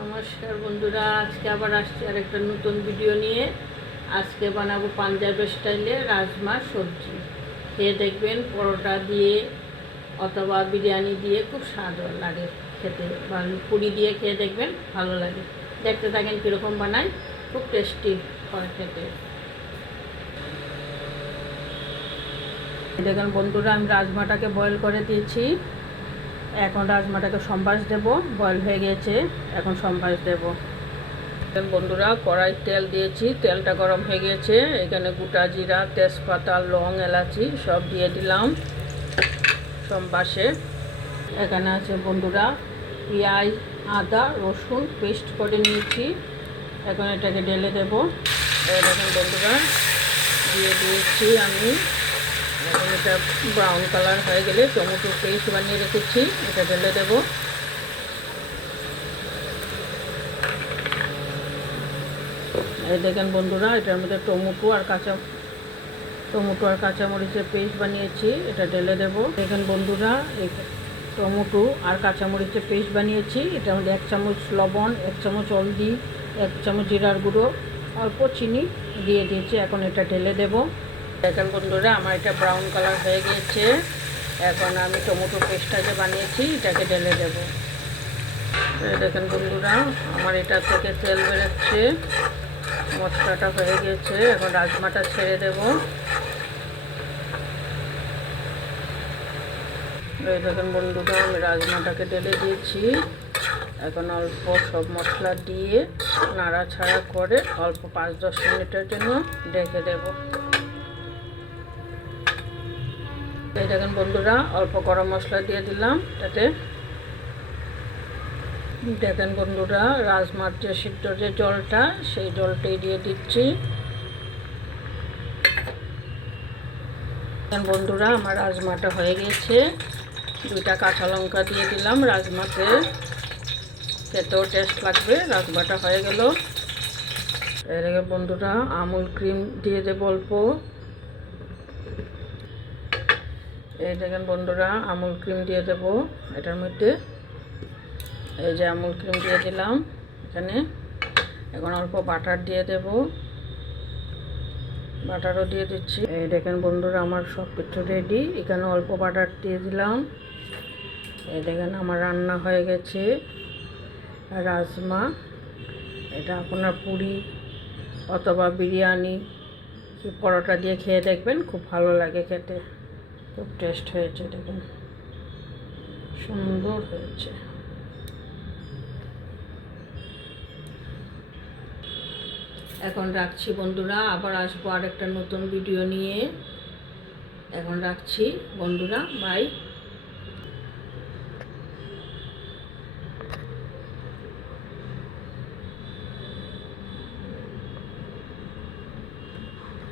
নমস্কার বন্ধুরা, আজকে আবার আসছি আর একটা নতুন ভিডিও নিয়ে। আজকে বানাবো পাঞ্জাবি স্টাইলে রাজমা সবজি। খেয়ে দেখবেন, পরোটা দিয়ে অথবা বিরিয়ানি দিয়ে খুব স্বাদ লাগে খেতে, বা পুরি দিয়ে খেয়ে দেখবেন ভালো লাগে। দেখতে থাকেন কীরকম বানাই, খুব টেস্টি হয় খেতে। দেখেন বন্ধুরা, আমি রাজমাটাকে বয়েল করে দিয়েছি। এখন রাজমাটাকে সম্বাস দেব। বয়েল হয়ে গেছে, এখন সম্বাস দেব। বন্ধুরা, কড়াই তেল দিয়েছি, তেলটা গরম হয়ে গেছে। এখানে গোটা জিরা, তেজপাতা, লং, এলাচি সব দিয়ে দিলাম সম্বাসে। এখানে আছে বন্ধুরা পেঁয়াজ, আদা, রসুন পেস্ট করে নিয়েছি। এখন এটাকে ঢেলে দেব। দেখুন বন্ধুরা, দিয়ে দিয়েছি আমি। এখন এটা ব্রাউন কালার হয়ে গেলে টমেটো পেস্ট বানিয়ে রেখেছি, এটা ঢেলে দেব। এই দেখেন বন্ধুরা, এটার মধ্যে টমেটো আর কাঁচামরিচের পেস্ট বানিয়েছি, এটা ঢেলে দেব। দেখেন বন্ধুরা, এই টমেটো আর কাঁচামরিচের পেস্ট বানিয়েছি, এটার মধ্যে 1 চামচ লবণ, 1 চামচ হলদি, 1 চামচ জিরার গুঁড়ো, অল্প চিনি দিয়ে দিয়েছি। এখন এটা ঢেলে দেব। দেখেন বন্ধুরা, আমার এটা ব্রাউন কালার হয়ে গিয়েছে। এখন আমি টমেটো পেস্টটা যে বানিয়েছি এটাকে ঢেলে দেব। দেখেন বন্ধুরা, আমার এটা থেকে তেল বেরোচ্ছে, মশলাটা হয়ে গেছে। এখন রাজমাটা ছেড়ে দেব। দেখেন বন্ধুরা, আমি রাজমাটাকে ঢেলে দিয়েছি। এখন অল্প সব মশলা দিয়ে নাড়াছাড়া করে অল্প 5-10 মিনিটের জন্য ঢেকে দেব। এই দেখেন বন্ধুরা, অল্প গরম মশলা দিয়ে দিলাম তাতে। দেখেন বন্ধুরা, রাজমার যে সিদ্ধ যে জলটা, সেই জলটাই দিয়ে দিচ্ছি। দেখেন বন্ধুরা, আমার রাজমাটা হয়ে গেছে। 2টা কাঁচা লঙ্কা দিয়ে দিলাম রাজমাতে, খেতেও টেস্ট লাগবে। রাজমাটা হয়ে গেল। এদিকে বন্ধুরা, আমুল ক্রিম দিয়ে দেবো অল্প। এই দেখেন বন্ধুরা, আমুল ক্রিম দিয়ে দেব এটার মধ্যে। এই যে আমুল ক্রিম দিয়ে দিলাম এখানে। এখন অল্প বাটার দিয়ে দেব, বাটারও দিয়ে দিচ্ছি। এই দেখেন বন্ধুরা, আমার সব কিছু রেডি। এখানে অল্প বাটার দিয়ে দিলাম। এই দেখেন আমার রান্না হয়ে গেছে রাজমা। এটা আপনার পুরি অথবা বিরিয়ানি কি পরোটা দিয়ে খেয়ে দেখবেন, খুব ভালো লাগে খেতে, খুব টেস্ট হয়েছে। দেখুন সুন্দর হয়েছে। এখন রাখছি বন্ধুরা, আবার আসবো আর একটা নতুন ভিডিও নিয়ে। এখন রাখছি বন্ধুরা, বাই।